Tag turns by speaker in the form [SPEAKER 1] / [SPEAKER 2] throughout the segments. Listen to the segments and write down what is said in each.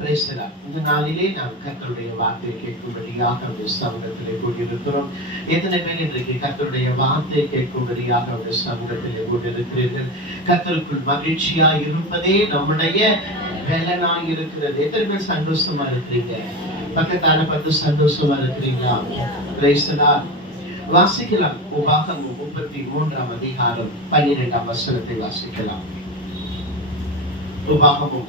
[SPEAKER 1] இந்த நாளிலே நாம் கத்தருடைய வார்த்தையை கேட்கும்படியாக சமூகத்திலே கூடியிருக்கிறோம். எத்தனை பேர் இன்றைக்கு கத்தருடைய வார்த்தையை கேட்கும்படியாக சமூகத்திலே கூடியிருக்கிறீர்கள்? கத்தருக்குள் மகிழ்ச்சியா இருப்பதே நம்முடைய பலனாய் இருக்கிறது. எத்தனை பேர் சந்தோஷமா இருக்கிறீங்க? பக்கத்தால பார்த்து சந்தோஷமா இருக்கிறீங்களா? வாசிக்கலாம். உபாகம் முப்பத்தி மூன்றாம் அதிகாரம் பன்னிரெண்டாம் வசனத்தை வாசிக்கலாம். உபாகமும்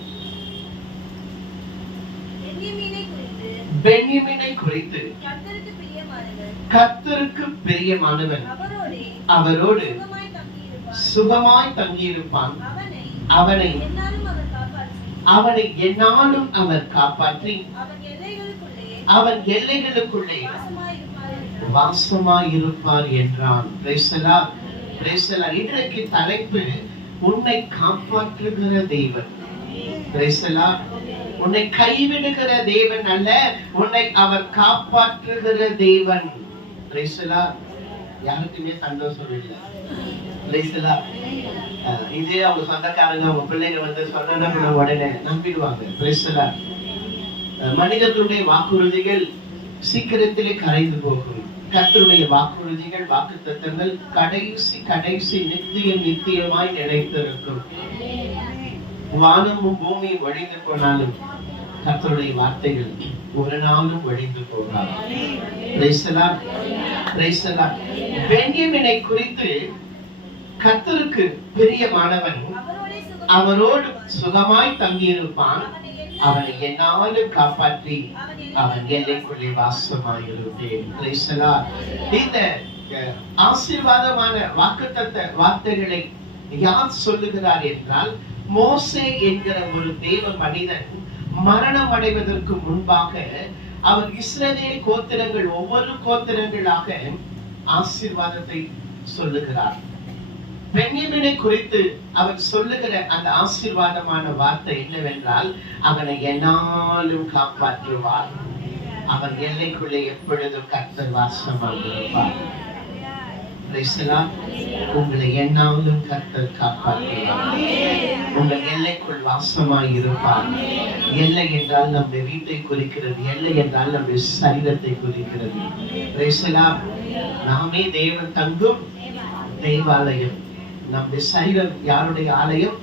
[SPEAKER 2] பென்யமீனை குறித்து
[SPEAKER 1] பென்யமினை குறித்து
[SPEAKER 2] கர்த்தருக்கு
[SPEAKER 1] பிரியமானவன்.
[SPEAKER 2] அவரோடே சுகமாய்
[SPEAKER 1] தங்கியிருப்பான்.
[SPEAKER 2] அவனை
[SPEAKER 1] அவனை
[SPEAKER 2] என்னாலும் அவர் காப்பாற்றி.
[SPEAKER 1] அவனை
[SPEAKER 2] எல்லைகளுக்குள்ளே.
[SPEAKER 1] வாசமாய் இருப்பார் என்றான். The Lord. இன்றைக்கு தலைப்பு உன்னை காப்பாற்றுகிற தெய்வன் Lord. உன்னை கைவிடுகிற தேவன் அல்ல உன்னை அவர் காப்பாற்றுகிற தேவன். யாருக்குமே சந்தோஷம் இல்லை. அஹ் இதே அவங்க சொந்தக்காரங்க அவங்க பிள்ளைங்க வந்து சொன்னா உடனே நம்பிடுவாங்க. அஹ் மனிதர்களுடைய வாக்குறுதிகள் சீக்கிரத்திலே கரைந்து போகும். கத்தருடைய வாக்குறுதிகள் வாக்கு தத்தங்கள் கடைசி கடைசி நித்தியம் நித்தியமாய் நிலைத்திருக்கும். வானமும் பூமியும் வழிந்து போனாலும் கத்தருடைய வார்த்தைகள் ஒரு நாளும் ஒழிந்து போகாது. குறித்து கத்தருக்கு பிரியமானவன்
[SPEAKER 2] அவரோடே சுகமாய்
[SPEAKER 1] அவரோடு சுகமாய் தங்கியிருப்பான்.
[SPEAKER 2] அவனை என்னாலும்
[SPEAKER 1] காப்பாற்றி
[SPEAKER 2] அவன்
[SPEAKER 1] எல்லைக்குள்ளே வாசமாயிருப்பேன். இந்த ஆசீர்வாதமான வாக்குத்தத்த வார்த்தைகளை யார் சொல்லுகிறார் என்றால் மோசே என்கிற ஒரு தேவ மனிதன் மரணம் அடைவதற்கு முன்பாக அவர் இஸ்ரேல் கோத்திரங்கள் ஒவ்வொரு கோத்திரங்களாக ஆசீர்வாதத்தை சொல்லுகிறார். பெண்ணியமினை குறித்து அவர் சொல்லுகிற அந்த ஆசீர்வாதமான வார்த்தை என்னவென்றால் அவனை என்னாலும் காப்பாற்றுவார். அவன் எல்லைக்குள்ளே எப்பொழுதும் கர்த்தர் வாசமாக இருப்பார் உங்களை என்னாவது கர்த்தர் காப்பாற்றுவார். உங்கள் எல்லைக்குள் வாசமாய் இருப்பார். எல்லை என்றால் நம்முடைய வீட்டை குறிக்கிறது. எல்லை என்றால் நம்முடைய சரீரத்தை குறிக்கிறது. நாமே தேவன் தங்கும் தெய்வாலயம் நம்முடைய சரீரம் யாருடைய ஆலயம்?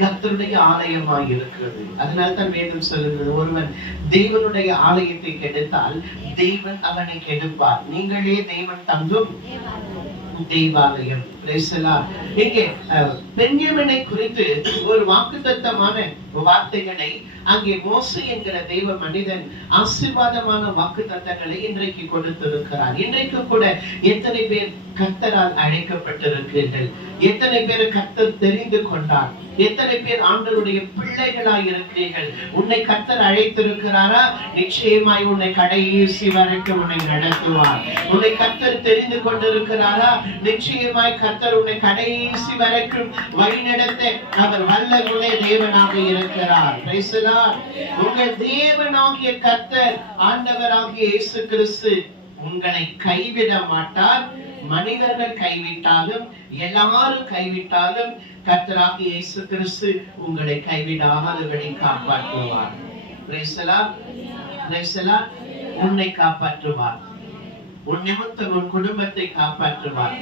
[SPEAKER 1] கர்த்தருடைய ஆலயமாய் இருக்கிறது. அதனால தான் வேதம் சொல்லுகிறது ஒருவன் தேவனுடைய ஆலயத்தை கெடுத்தால் தேவன் அவனை கெடுப்பார். நீங்களே தேவன் தங்கும் Lord. இங்கே அஹ், குறித்து ஒரு வாக்குத்தத்தமான வார்த்தைகளை அங்கே மோசு என்கிற தெய்வ மனிதன் ஆசீர்வாதமான வாக்குத்தத்தங்களை இன்றைக்கு கொடுத்திருக்கிறார். இன்றைக்கு கூட எத்தனை பேர் கத்தரால் அழைக்கப்பட்டிருக்கிறீர்கள்? எத்தனை பேர் கர்த்தர் தெரிந்து கொண்டார்? எத்தனை பேர் ஆண்டருடைய பிள்ளைகளாய் இருக்கிறீர்கள்? உன்னை கர்த்தர் அழைத்திருக்கிறாரா? நிச்சயமாய் உன்னை கடைசி வரைக்கும் உன்னை நடத்துவார். உன்னை கர்த்தர் தெரிந்து கொண்டிருக்கிறாரா? நிச்சயமாய் கர்த்தர் உன்னை கடைசி வரைக்கும் வழிநடத்த அவர் வல்லமுள்ள தேவனாக இருக்கிறார். உங்கள் தேவனாகிய கர்த்தர் ஆண்டவராகிய இயேசு கிறிஸ்து உங்களை கைவிட மாட்டார். மனிதர்கள் கைவிட்டாலும் எல்லாரும் கைவிட்டாலும் கர்த்தராகிய இயேசு கிறிஸ்து உங்களை கைவிடாதபடி காப்பாற்றுவார். உன்னை காப்பாற்றுவார். உன் நிமித்தம் உன் குடும்பத்தை காப்பாற்றுவார்.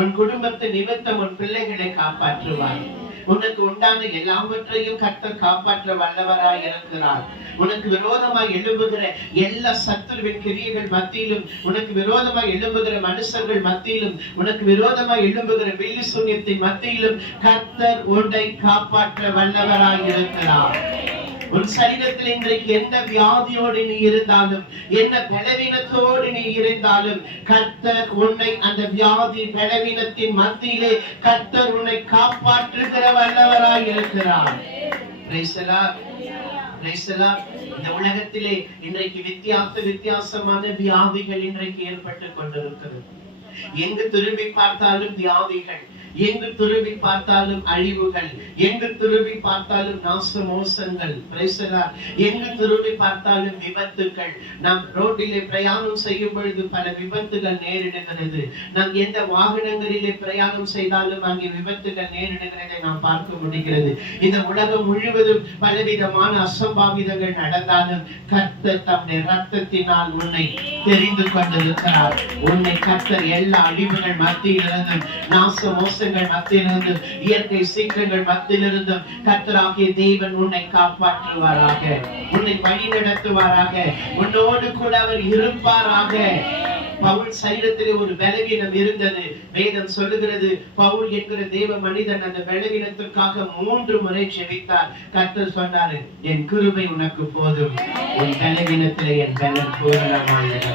[SPEAKER 1] உன் குடும்பத்தை நிமித்தம் உன் பிள்ளைகளை காப்பாற்றுவார். உனக்கு உண்டான எல்லாவற்றையும் கர்த்தர் காப்பாற்ற வல்லவராய் இருக்கிறார். உனக்கு விரோதமாய் எழும்புகிற எல்லா சத்துருவின் கிரியைகள் மத்தியிலும் உனக்கு விரோதமாய் எழும்புகிற மனுஷர்கள் மத்தியிலும் உனக்கு விரோதமாய் எழும்புகிற வெள்ளி சூன்யத்தின் மத்தியிலும் கர்த்தர் உன்னை காப்பாற்ற வல்லவராய் இருக்கிறார். உன் சரீரத்தில் இன்றைக்கு எந்த வியாதியோடு நீ இருந்தாலும் என்ன பலவீனத்தோடு நீ இருந்தாலும் கர்த்தர் உன்னை அந்த வியாதி பலவீனத்தின் மத்தியிலே கர்த்தர் உன்னை காப்பாற்றுகிற வல்லவராய் இருக்கிறார். இந்த உலகத்திலே இன்றைக்கு வித்தியாச வித்தியாசமான வியாதிகள் இன்றைக்கு ஏற்பட்டு கொண்டிருக்கிறது. எங்கு திரும்பி பார்த்தாலும் வியாதிகள் எங்கு துருவி பார்த்தாலும் அழிவுகள் எங்கு துருவி பார்த்தாலும் நாச மோசங்கள் எங்கு துருவி பார்த்தாலும் விபத்துக்கள். நாம் ரோட்டிலே பிரயாணம் செய்யும் பொழுது பல விபத்துகள் நேரிடுகிறது. நாம் எந்த வாகனங்களிலே பிரயாணம் செய்தாலும் அங்கே விபத்துகள் நேரிடுகிறதை நாம் பார்க்க முடிகிறது. இந்த உலகம் முழுவதும் பலவிதமான அசம்பாவிதங்கள் நடந்தாலும் கர்த்தர் தம்முடைய ரத்தத்தினால் உன்னை தெரிந்து கொண்டிருக்கிறார். உன்னை கர்த்தர் எல்லா அழிவுகள் மத்தியிலிருந்தும் நாச மோசங்கள் மத்தியிலிருந்தும் இயற்கை சீக்கிரங்கள் மத்தியிலிருந்தும் கத்தராகிய தேவன் உன்னை காப்பாற்றுவாராக. உன்னை வழி நடத்துவாராக உன்னோடு கூட அவர் இருப்பாராக. பவுல் சரீரத்திலே ஒரு பலவீனம் இருந்தது. வேதம் சொல்லுகிறது பவுல் என்கிற தேவ மனிதன் அந்த பலவீனத்திற்காக மூன்று முறை செவித்தார் கர்த்தர் சொன்னாரு என் கிருபை உனக்கு போதும். உன் பலவீனத்திலே என் பலன் பூரணமானது